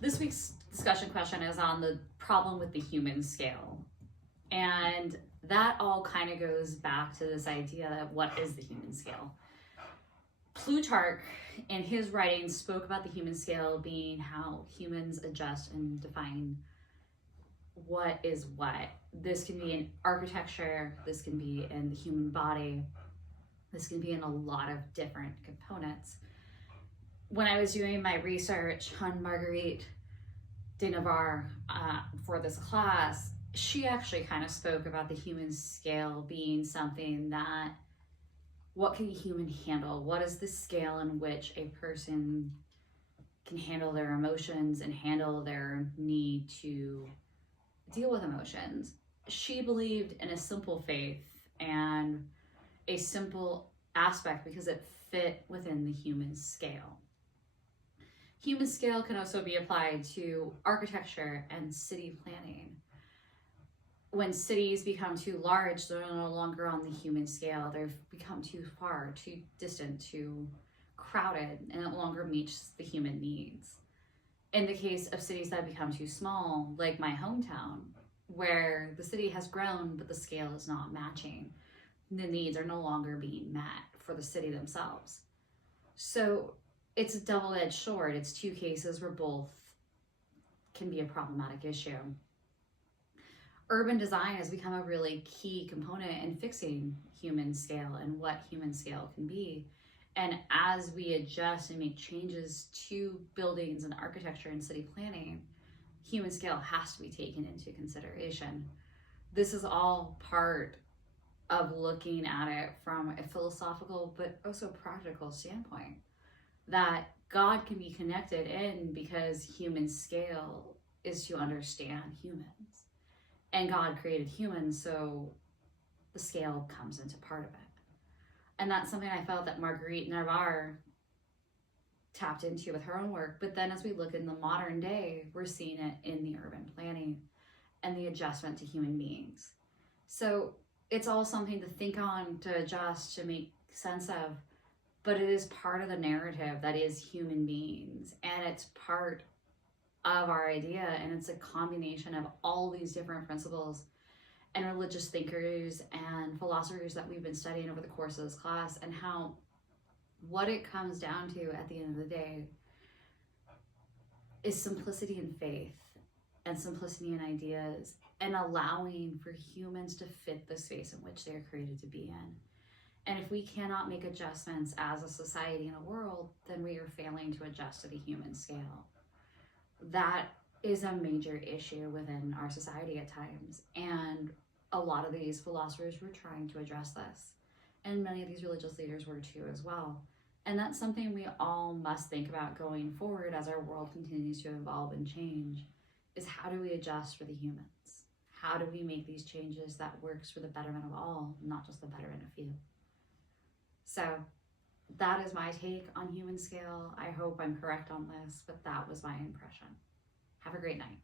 This week's discussion question is on the problem with the human scale. And that all kind of goes back to this idea of what is the human scale. Plutarch, in his writings, spoke about the human scale being how humans adjust and define what is what. This can be in architecture, this can be in the human body, this can be in a lot of different components. When I was doing my research on Marguerite de Navarre for this class, she actually kind of spoke about the human scale being something that, what can a human handle? What is the scale in which a person can handle their emotions and handle their need to deal with emotions? She believed in a simple faith and a simple aspect because it fit within the human scale. Human scale can also be applied to architecture and city planning. When cities become too large, they're no longer on the human scale. They've become too far, too distant, too crowded, and it no longer meets the human needs. In the case of cities that become too small, like my hometown, where the city has grown, but the scale is not matching, the needs are no longer being met for the city themselves. So it's a double-edged sword. It's two cases where both can be a problematic issue. Urban design has become a really key component in fixing human scale and what human scale can be. And as we adjust and make changes to buildings and architecture and city planning, human scale has to be taken into consideration. This is all part of looking at it from a philosophical but also practical standpoint, that God can be connected in because human scale is to understand humans. And God created humans, so the scale comes into part of it. And that's something I felt that Marguerite Navarre tapped into with her own work. But then as we look in the modern day, we're seeing it in the urban planning and the adjustment to human beings. So it's all something to think on, to adjust, to make sense of, but it is part of the narrative that is human beings, and it's part of our idea, and it's a combination of all these different principles and religious thinkers and philosophers that we've been studying over the course of this class, and how what it comes down to at the end of the day is simplicity in faith and simplicity in ideas, and allowing for humans to fit the space in which they are created to be in. And if we cannot make adjustments as a society and a world, then we are failing to adjust to the human scale. That is a major issue within our society at times. And a lot of these philosophers were trying to address this. And many of these religious leaders were too as well. And that's something we all must think about going forward as our world continues to evolve and change, is how do we adjust for the humans? How do we make these changes that works for the betterment of all, not just the betterment of few? So that is my take on human scale. I hope I'm correct on this, but that was my impression. Have a great night.